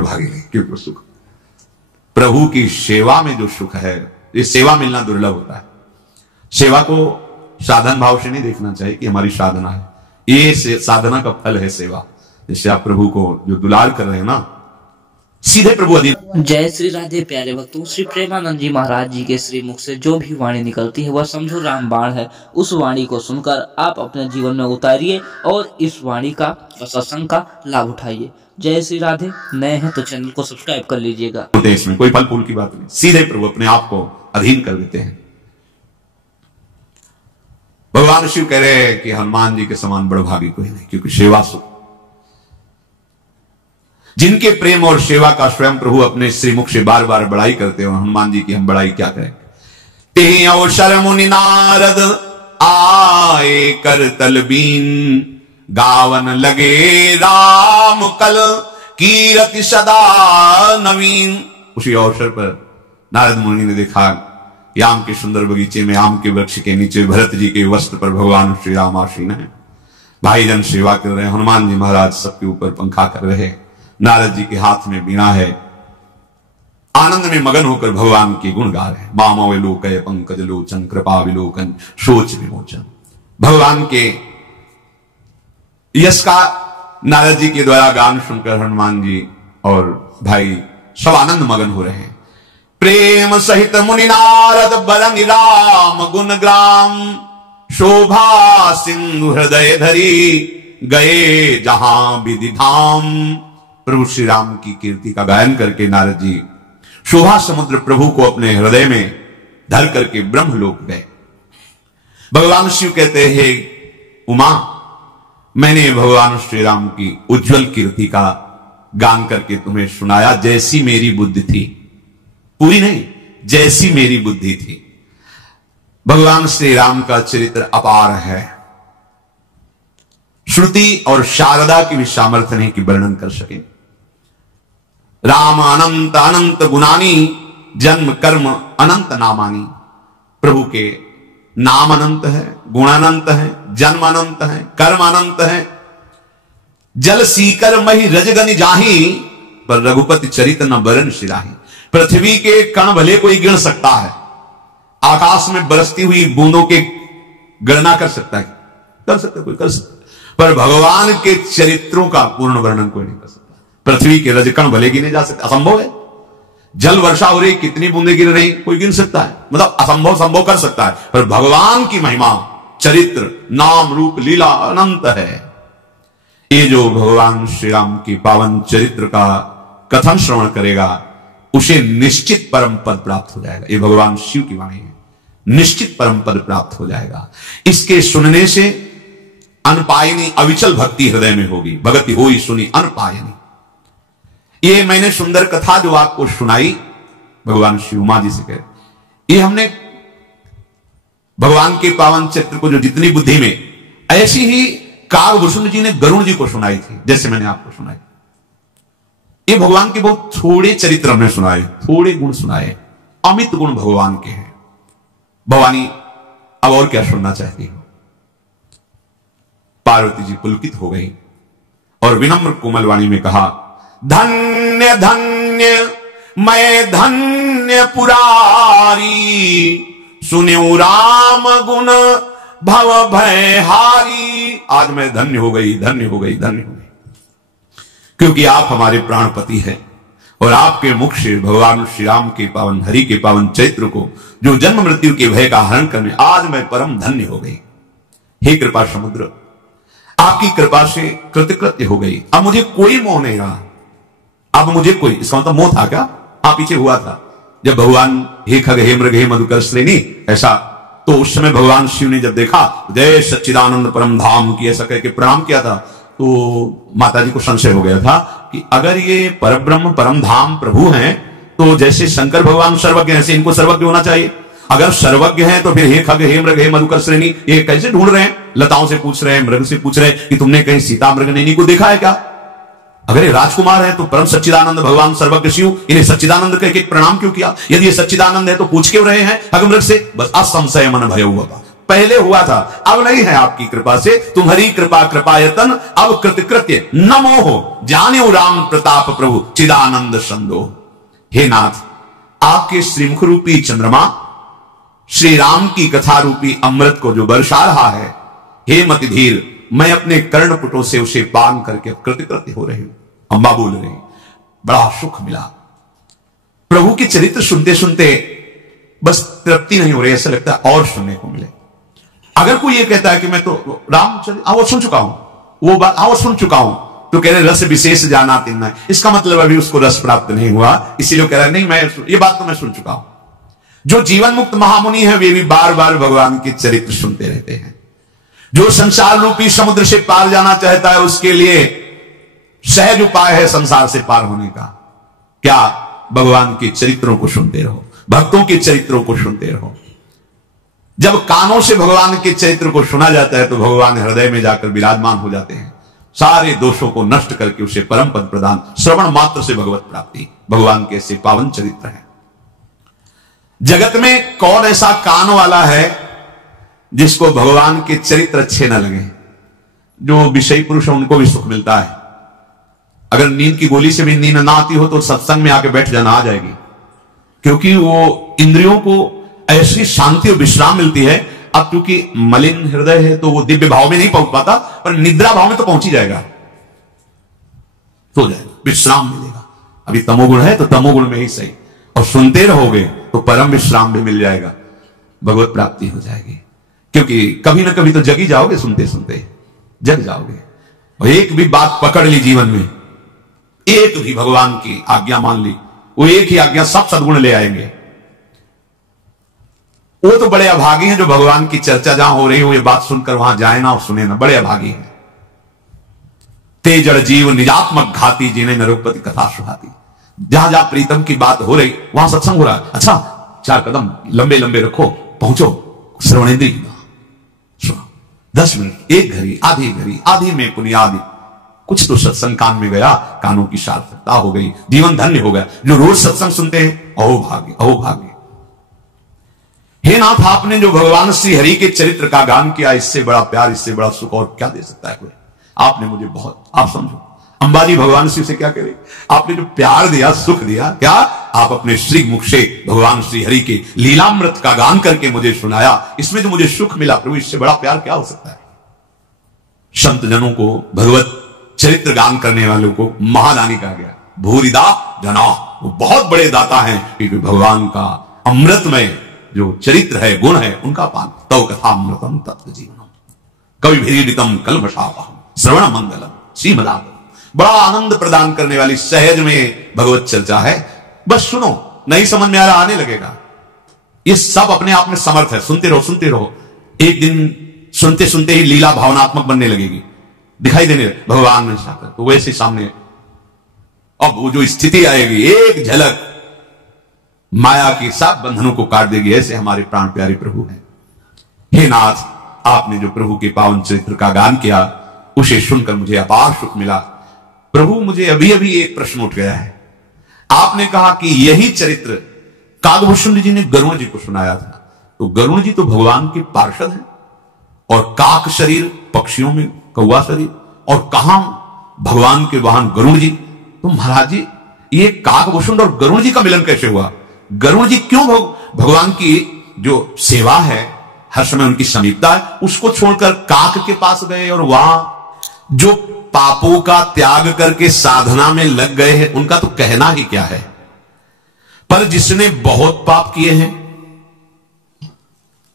भागी नहीं, क्योंकि सुख प्रभु की सेवा में जो सुख है, ये सेवा मिलना दुर्लभ होता है। सेवा को साधन भाव से नहीं देखना चाहिए कि हमारी साधना है, ये साधना का फल है सेवा। जिससे आप प्रभु को जो दुलार कर रहे हैं ना, सीधे प्रभु अधीन। जय श्री राधे प्यारे भक्तों, श्री प्रेमानंद जी महाराज जी के श्री मुख से जो भी वाणी निकलती है वह समझो रामबाण है। उस वाणी को सुनकर आप अपने जीवन में उतारिए और इस वाणी का और सत्संग का लाभ उठाइए। जय श्री राधे। नए हैं तो चैनल को सब्सक्राइब कर लीजिएगा। इसमें कोई फल फूल की बात नहीं, सीधे प्रभु अपने आप को अधीन कर देते हैं। भगवान शिव कह रहे हैं कि हनुमान जी के समान बड़भागी कोई नहीं, क्योंकि सेवा सुख, जिनके प्रेम और सेवा का स्वयं प्रभु अपने श्रीमुख से बार बार बड़ाई करते हो। हनुमान जी की हम बड़ाई क्या करें। ते अवसर मुनि नारद आए कर तलबीन, गावन लगे राम कल कीरति सदा नवीन। उसी अवसर पर नारद मुनि ने देखा कि आम के सुंदर बगीचे में आम के वृक्ष के नीचे भरत जी के वस्त्र पर भगवान श्री राम आसीन है, भाईजन सेवा कर रहे हैं। हनुमान जी महाराज सबके ऊपर पंखा कर रहे हैं, नारद जी के हाथ में बीणा है, आनंद में मगन होकर भगवान के गुण गा रहे हैं। मामवलोकय पंकज लोचन कृपा विलोकन सोच विमोचन। भगवान के यश का नारद जी के द्वारा गान सुनकर हनुमान जी और भाई सब आनंद मगन हो रहे हैं। प्रेम सहित मुनि नारद बरन राम गुण ग्राम, शोभा सिंधु हृदय धरी गए जहां विधि धाम। प्रभु श्री राम की कीर्ति का गायन करके नारद जी शोभा समुद्र प्रभु को अपने हृदय में धर करके ब्रह्मलोक गए। भगवान शिव कहते हैं, उमा, मैंने भगवान श्री राम की उज्जवल कीर्ति का गान करके तुम्हें सुनाया। जैसी मेरी बुद्धि थी, पूरी नहीं, जैसी मेरी बुद्धि थी। भगवान श्री राम का चरित्र अपार है, श्रुति और शारदा की भी सामर्थ्य नहीं कि वर्णन कर सके। राम अनंत अनंत गुणानी, जन्म कर्म अनंत नामानी। प्रभु के नाम अनंत है, गुण अनंत है, जन्म अनंत है, कर्म अनंत है। जल सीकर मही रजगनि जाही, पर रघुपति चरित न बरन सिराही। पृथ्वी के कण भले कोई गिन सकता है, आकाश में बरसती हुई बूंदों के गणना कर सकता है, कर सकता है, कोई कर सकता है, पर भगवान के चरित्रों का पूर्ण वर्णन कोई नहीं कर सकता। पृथ्वी के रजकण भले गिने जा सकते, असंभव है। जल वर्षा हो रही, कितनी बूंदे गिर रही, कोई गिन सकता है, मतलब असंभव संभव कर सकता है। पर भगवान की महिमा, चरित्र, नाम, रूप, लीला अनंत है। ये जो भगवान श्री राम की पावन चरित्र का कथन श्रवण करेगा, उसे निश्चित परम पद प्राप्त हो जाएगा। ये भगवान शिव की वाणी है, निश्चित परम पद प्राप्त हो जाएगा। इसके सुनने से अनपायनी अविचल भक्ति हृदय में होगी। भगति होई सुनी अनपायनी। ये मैंने सुंदर कथा जो आपको सुनाई भगवान शिव उमा जी से कह, ये हमने भगवान के पावन चरित्र को जो जितनी बुद्धि में, ऐसी ही कागभूषण जी ने गरुण जी को सुनाई थी, जैसे मैंने आपको सुनाई। ये भगवान के बहुत थोड़े चरित्र हमने सुनाए, थोड़े गुण सुनाए, अमित गुण भगवान के हैं। भवानी अब और क्या सुनना चाहती हो। पार्वती जी पुलकित हो गई और विनम्र कोमल वाणी में कहा, धन्य धन्य मैं धन्य पुरारी, सुन्यो राम गुण भव भय हारी। आज मैं धन्य हो गई, धन्य हो गई, धन्य हो गई, क्योंकि आप हमारे प्राणपति हैं और आपके मुख से भगवान श्री राम के पावन, हरि के पावन चरित्र को, जो जन्म मृत्यु के भय का हरण करने, आज मैं परम धन्य हो गई। हे कृपा समुद्र, आपकी कृपा से कृतकृत्य हो गई। अब मुझे कोई मोह नहीं रहा। अब मुझे कोई, इसका मतलब मोह था क्या? पीछे हुआ था जब भगवान हे खग हे मृग हे मधुकर श्रेणी, ऐसा तो उस समय भगवान शिव ने जब देखा, जय सच्चिदानंद परम धाम की ऐसा कह के प्रणाम किया था, तो माता जी को संशय हो गया था कि अगर ये परब्रह्म परम धाम प्रभु हैं, तो जैसे शंकर भगवान सर्वज्ञ हैं, ऐसे इनको सर्वज्ञ होना चाहिए। अगर सर्वज्ञ हैं तो फिर हे खग हे मृग हे मधुकर श्रेणी ये कैसे ढूंढ रहे हैं? लताओं से पूछ रहे हैं, मृग से पूछ रहे हैं कि तुमने कहीं सीता मृग नैनी को देखा है क्या? अगर ये राजकुमार है तो परम सच्चिदानंद भगवान सर्वज्ञ शिव इन्हें सच्चिदानंद कह के प्रणाम क्यों किया? यदि ये सच्चिदानंद है तो पूछ क्यों रहे हैं अगमृग से? बस असंशय मन भय हुआ। पहले हुआ था, अब नहीं है। आपकी कृपा से तुम्हारी कृपा कृपायतन अब कृतकृत्य नमो हो, जाने राम प्रताप प्रभु चिदानंद संदो। हे नाथ, आपके श्रीमुख रूपी चंद्रमा श्री राम की कथा रूपी अमृत को जो बरसा रहा है, हे मतिधीर, मैं अपने कर्णपुटों से उसे पान करके कृतकृत्य हो रही हूं। अम्बा बोल रही, बड़ा सुख मिला। प्रभु के चरित्र सुनते सुनते बस तृप्ति नहीं हो रही, ऐसा लगता है और सुनने को मिले। अगर कोई ये कहता है कि मैं तो रामचरित्र वो सुन चुका हूं, वो बात वो सुन चुका हूं, तो कह रहे रस विशेष जाना तीन, इसका मतलब अभी उसको रस प्राप्त नहीं हुआ, इसीलिए कह रहा है नहीं मैं ये बात तो मैं सुन चुका हूं। जो जीवन मुक्त महामुनि है वे भी बार बार भगवान के चरित्र सुनते रहते हैं। जो संसार रूपी समुद्र से पार जाना चाहता है उसके लिए सहज उपाय है संसार से पार होने का, क्या? भगवान के चरित्रों को सुनते रहो, भक्तों के चरित्रों को सुनते रहो। जब कानों से भगवान के चरित्र को सुना जाता है तो भगवान हृदय में जाकर विराजमान हो जाते हैं, सारे दोषों को नष्ट करके उसे परम पद प्रदान, श्रवण मात्र से भगवत प्राप्ति। भगवान के ऐसे पावन चरित्र हैं। जगत में कौन ऐसा कान वाला है जिसको भगवान के चरित्र अच्छे न लगे? जो विषयी पुरुष है उनको भी सुख मिलता है। अगर नींद की गोली से भी नींद ना आती हो तो सत्संग में आके बैठ जाना, आ जाएगी, क्योंकि वो इंद्रियों को ऐसी शांति और विश्राम मिलती है। अब क्योंकि मलिन हृदय है तो वो दिव्य भाव में नहीं पहुंच पाता, पर निद्रा भाव में तो पहुंच ही जाएगा, सो जाएगा, विश्राम मिलेगा। अभी तमोगुण है तो तमोगुण में ही सही, और सुनते रहोगे तो परम विश्राम भी मिल जाएगा, भगवत प्राप्ति हो जाएगी। क्योंकि कभी ना कभी तो जग ही जाओगे, सुनते सुनते जग जाओगे। और एक भी बात पकड़ ली जीवन में, एक भी भगवान की आज्ञा मान ली, वो एक ही आज्ञा सब सद्गुण ले आएंगे। वो तो बड़े अभागी हैं जो भगवान की चर्चा जहां हो रही हो ये बात सुनकर वहां जाए ना और सुने ना, बड़े अभागी हैं। ते जड़ जीव निजात्मक घाती जिन्हें नरोपति कथा सुहाती। जहां जहां प्रीतम की बात हो रही वहां सत्संग हो रहा है, अच्छा 4 कदम लंबे लंबे रखो, पहुंचो श्रवणेंद्रिय, सुनो 10 मिनट, 1 घड़ी, आधी में पुनियादि, कुछ तो सत्संग कान में गया, कानों की सार्थकता हो गई, जीवन धन्य हो गया। जो रोज सत्संग सुनते हैं, अहो भाग्य, अहो भाग्य। हे नाथ, आपने जो भगवान श्री हरि के चरित्र का गान किया, इससे बड़ा प्यार, इससे बड़ा सुख और क्या दे सकता है कोई? आपने मुझे बहुत, आप समझो अंबाजी भगवान श्री से क्या कह रही, आपने जो प्यार दिया, सुख दिया, क्या आप अपने श्री मुख से भगवान श्री हरि के लीलामृत का गान करके मुझे सुनाया, इसमें जो मुझे सुख मिला प्रभु, इससे बड़ा प्यार क्या हो सकता है? संत जनों को, भगवत चरित्र गान करने वालों को महादानी कहा गया, भूरिदा जना, वो बहुत बड़े दाता हैं, क्योंकि भगवान का अमृतमय जो चरित्र है, गुण है, उनका पान। तव कथा अमृतम तत्व जीवनम कवि भीड़ितम कल्मषापहम श्रवण मंगलम श्रीमदागम। बड़ा आनंद प्रदान करने वाली सहज में भगवत चर्चा है। बस सुनो, नहीं समझ में आ रहा, आने लगेगा। ये सब अपने आप में समर्थ है, सुनते रहो, सुनते रहो। एक दिन सुनते सुनते ही लीला भावनात्मक बनने लगेगी, दिखाई देने भगवान में साकर, तो वैसे सामने अब वो जो स्थिति आएगी, एक झलक माया की सब बंधनों को काट देगी। ऐसे हमारे प्राण प्यारे प्रभु हैं। हे नाथ, आपने जो प्रभु के पावन चरित्र का गान किया, उसे सुनकर मुझे अपार सुख मिला। प्रभु, मुझे अभी अभी एक प्रश्न उठ गया है। आपने कहा कि यही चरित्र काकभूषण जी ने गरुण जी को सुनाया था, तो गरुण जी तो भगवान के पार्षद हैं, और काक शरीर पक्षियों में कौवा शरीर, और कहां भगवान के वाहन गरुण जी। तो महाराज जी, ये काकभूषण और गरुण जी का मिलन कैसे हुआ? गरुण जी क्यों भगवान की जो सेवा है, हर समय उनकी समीपता है, उसको छोड़कर काक के पास गए, और वहां जो पापों का त्याग करके साधना में लग गए हैं, उनका तो कहना ही क्या है। पर जिसने बहुत पाप किए हैं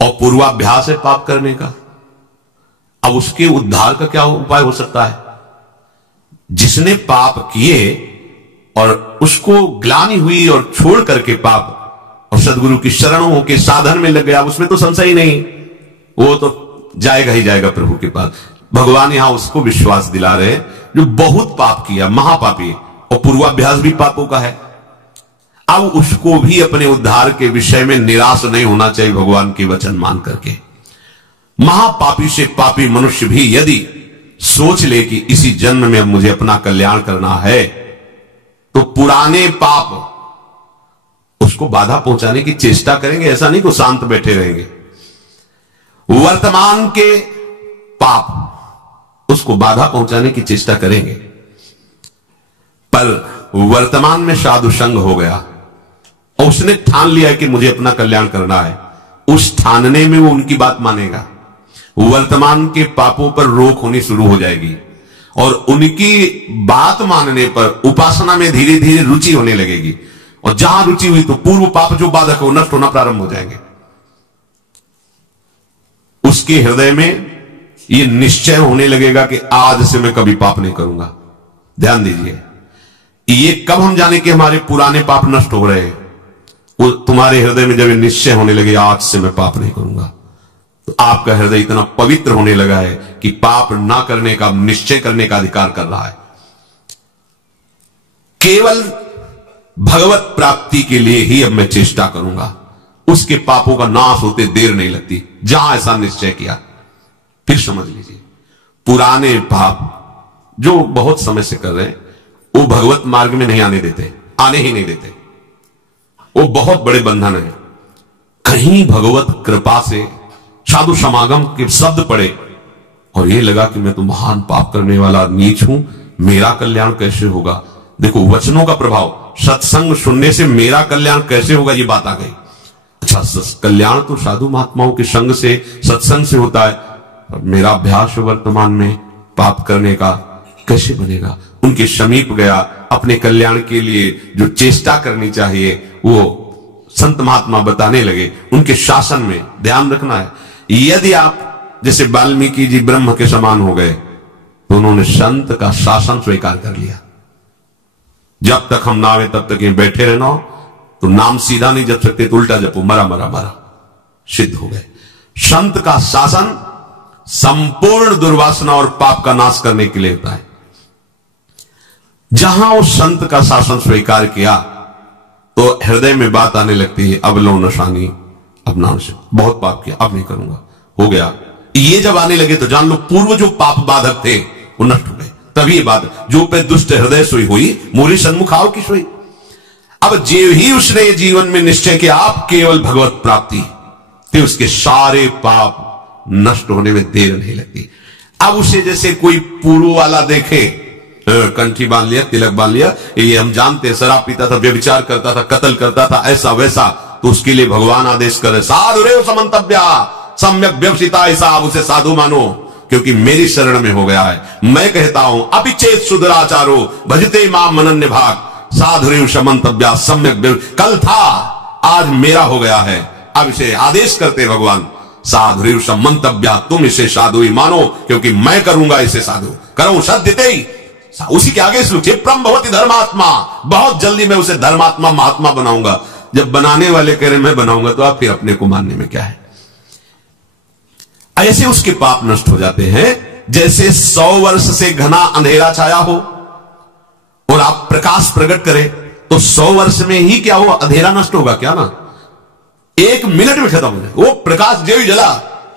और पूर्वाभ्यास है पाप करने का, अब उसके उद्धार का क्या उपाय हो सकता है? जिसने पाप किए और उसको ग्लानि हुई और छोड़ करके पाप, और सदगुरु की शरणों होकर साधन में लग गया, उसमें तो संशय ही नहीं, वो तो जाएगा ही जाएगा प्रभु के पास। भगवान यहां उसको विश्वास दिला रहे जो बहुत पाप किया, महापापी, और पूर्वाभ्यास भी पापों का है। अब उसको भी अपने उद्धार के विषय में निराश नहीं होना चाहिए भगवान के वचन मान करके। महापापी से पापी मनुष्य भी यदि सोच ले कि इसी जन्म में अब मुझे अपना कल्याण करना है, तो पुराने पाप उसको बाधा पहुंचाने की चेष्टा करेंगे। ऐसा नहीं कि शांत बैठे रहेंगे। वर्तमान के पाप उसको बाधा पहुंचाने की चेष्टा करेंगे, पर वर्तमान में साधु संग हो गया और उसने ठान लिया कि मुझे अपना कल्याण करना है, उस ठानने में वो उनकी बात मानेगा। वर्तमान के पापों पर रोक होनी शुरू हो जाएगी और उनकी बात मानने पर उपासना में धीरे धीरे रुचि होने लगेगी, और जहां रुचि हुई तो पूर्व पाप जो बाधक हो नष्ट होना प्रारंभ हो जाएंगे। उसके हृदय में यह निश्चय होने लगेगा कि आज से मैं कभी पाप नहीं करूंगा। ध्यान दीजिए, ये कब हम जाने कि हमारे पुराने पाप नष्ट हो रहे हैं? वो तुम्हारे हृदय में जब निश्चय होने लगे आज से मैं पाप नहीं करूंगा, तो आपका हृदय इतना पवित्र होने लगा है कि पाप ना करने का, निश्चय करने का अधिकार कर रहा है। केवल भगवत प्राप्ति के लिए ही अब मैं चेष्टा करूंगा, उसके पापों का नाश होते देर नहीं लगती। जहां ऐसा निश्चय किया, फिर समझ लीजिए पुराने पाप जो बहुत समय से कर रहे हैं वो भगवत मार्ग में नहीं आने देते, आने ही नहीं देते। वो बहुत बड़े बंधन है। कहीं भगवत कृपा से साधु समागम के शब्द पड़े और ये लगा कि मैं तो महान पाप करने वाला नीच हूं, मेरा कल्याण कैसे होगा? देखो वचनों का प्रभाव, सत्संग सुनने से मेरा कल्याण कैसे होगा, ये बात आ गई। अच्छा, कल्याण तो साधु महात्माओं के संग से, सत्संग से होता है, और मेरा अभ्यास वर्तमान में पाप करने का कैसे बनेगा? उनके समीप गया, अपने कल्याण के लिए जो चेष्टा करनी चाहिए वो संत महात्मा बताने लगे। उनके शासन में ध्यान रखना है। यदि आप जैसे वाल्मीकि जी ब्रह्म के समान हो गए तो उन्होंने संत का शासन स्वीकार कर लिया। जब तक हम ना आवे तब तक यहीं बैठे रहना, तो नाम सीधा नहीं जप सकते तो उल्टा जपो, मरा मरा मरा, सिद्ध हो गए। संत का शासन संपूर्ण दुर्वासना और पाप का नाश करने के लिए होता है। जहां उस संत का शासन स्वीकार किया तो हृदय में बात आने लगती है, अब लो नशानी, अब नाम से बहुत पाप किया, अब नहीं करूंगा, हो गया। ये जब आने लगे तो जान लो पूर्व जो पाप बाधक थे वो नष्ट हो गए। तभी ये बात, जो पे दुष्ट हृदय सोई हुई मोरी सन्मुख आओ की सोई। अब जे ही उसने ये जीवन में निश्चय किया आप केवल भगवत प्राप्ति, तो उसके सारे पाप नष्ट होने में देर नहीं लगती। अब उसे जैसे कोई पूर्व वाला देखे, कंठी बांध लिया, तिलक बांध लिया, ये हम जानते हैं, शराब पीता था, व्यभिचार करता था, कत्ल करता था, ऐसा वैसा, तो उसके लिए भगवान आदेश करे साधुरेव समंतव्या सम्यक व्यवसिता, ऐसा आप उसे साधु मानो क्योंकि मेरी शरण में हो गया है। मैं कहता हूं अपिचेत सुदराचारो भजते माम मनन्य भाग साधुरेव समंतव्या सम्यक, कल था आज मेरा हो गया है। अब इसे आदेश करते भगवान साधुरेव समंतव्या, तुम इसे साधु ही मानो क्योंकि मैं करूंगा इसे साधु, करूं सद्यते ही। उसी के आगे श्लोक, क्षिप्रम भवति धर्मात्मा, बहुत जल्दी मैं उसे धर्मात्मा महात्मा बनाऊंगा। जब बनाने वाले कह रहे मैं बनाऊंगा तो आप फिर अपने को मानने में क्या है? ऐसे उसके पाप नष्ट हो जाते हैं जैसे 100 वर्ष से घना अंधेरा छाया हो और आप प्रकाश प्रकट करें तो 100 वर्ष में ही क्या हो, अंधेरा नष्ट होगा क्या ना? 1 मिनट में खत्म हो जाए, वो प्रकाश जो ही जला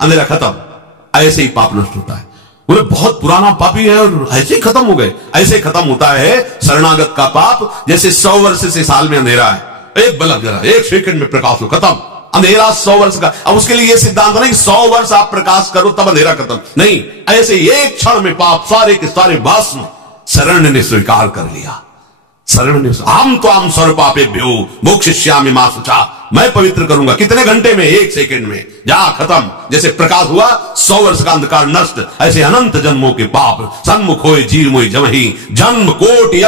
अंधेरा खत्म। ऐसे ही पाप नष्ट होता है। बोले बहुत पुराना पापी है और ऐसे ही खत्म हो गए, ऐसे ही खत्म होता है शरणागत का पाप। जैसे 100 वर्ष से साल में अंधेरा है, एक बल्ब जला, 1 सेकंड में प्रकाश हो, खत्म अंधेरा 100 वर्ष का। अब उसके लिए यह सिद्धांत नहीं 100 वर्ष आप प्रकाश करो तब अंधेरा खत्म, नहीं, ऐसे एक क्षण में पाप सारे के सारे भस्म शरण ने स्वीकार कर लिया। शरण ने, हम तो हम सर्व पापेभ्यो मोक्षयिष्यामि मा शुचा, मैं पवित्र करूंगा। कितने घंटे में? 1 सेकंड में, जा खत्म। जैसे प्रकाश हुआ 100 वर्ष का अंधकार नष्ट, ऐसे अनंत जन्मों के पाप सन्मुख होए जीव मोहि जमहि जन्म कोटि